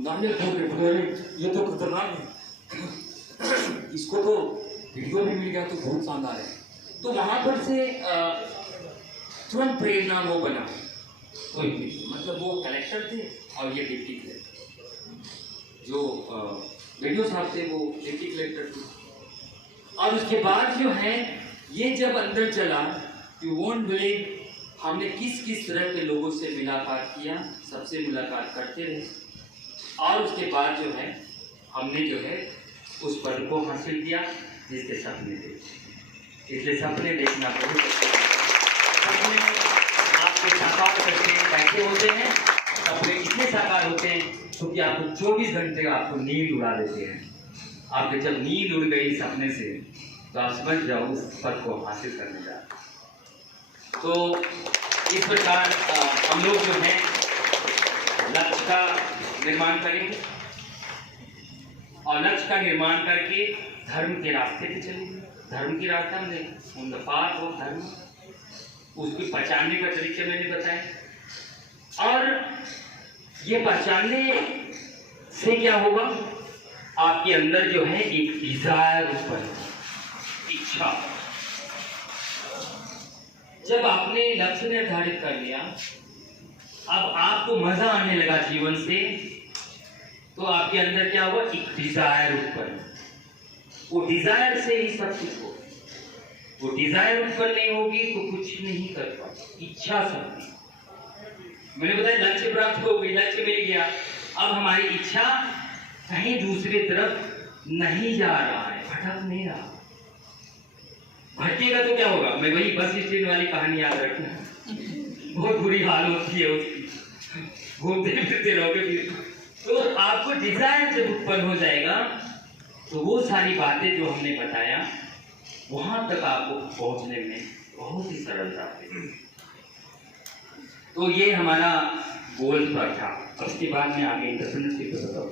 नारियल खोल रहे, ये तो खतरनाक है, इसको तो वीडियो भी मिल गया तो बहुत शानदार है। तो वहाँ पर से तुरंत प्रेरणा वो बना, तो मतलब वो कलेक्टर थे और ये डिप्टी कलेक्टर, जो वीडियो साहब थे वो डिप्टी कलेक्टर थे। और उसके बाद जो है ये जब अंदर चला, यू वोंट बिलीव हमने किस किस तरह के लोगों से मुलाकात किया, सबसे मुलाकात करते रहे, और उसके बाद जो है हमने जो है उस पद को हासिल किया जिसके सपने थे। इसलिए सपने देखना बहुत, सपने आपके साकार करते कैसे होते हैं, सपने इतने साकार होते हैं क्योंकि आपको 24 घंटे आपको नींद उड़ा देते हैं। आपके जब नींद उड़ गई सपने से, तो आप समझ जाओ उस पद को हासिल करने का। तो इस प्रकार हम लोग जो है लक्ष्य का निर्माण करेंगे, और लक्ष्य का निर्माण करके धर्म के रास्ते पे चलेंगे। धर्म की रास्ता हमने ऑन द पाथ ऑफ धर्म, उसको पहचानने का तरीके मैंने बताया। और ये पहचानने से क्या होगा, आपके अंदर जो है एक डिजायर उत्पन्न, इच्छा। जब आपने लक्ष्य निर्धारित कर लिया, अब आपको मजा आने लगा जीवन से, तो आपके अंदर क्या हुआ, एक डिजायर उत्पन्न। वो डिजायर से ही सब कुछ हो। वो डिजायर उत्पन्न नहीं होगी तो कुछ नहीं कर पाओगे। इच्छा शक्ति, मैंने बताया लक्ष्य प्राप्त हो गई, लक्ष्य मिल गया, अब हमारी इच्छा कहीं दूसरी तरफ नहीं जा रहा है, भटक नहीं रहा। भटकेगा तो क्या होगा, मैं वही बस स्टैंड वाली कहानी याद रखना, बहुत बुरी हाल होती है उसकी, घूमते फिरते रहोगे फिर। तो आपको डिजायर जब उत्पन्न हो जाएगा तो वो सारी बातें जो हमने बताया वहां तक आपको पहुंचने में बहुत ही सरलता है। तो ये हमारा गोल पर था। उसके बाद में आगे इंटरप्रेन्योरशिप बताओ।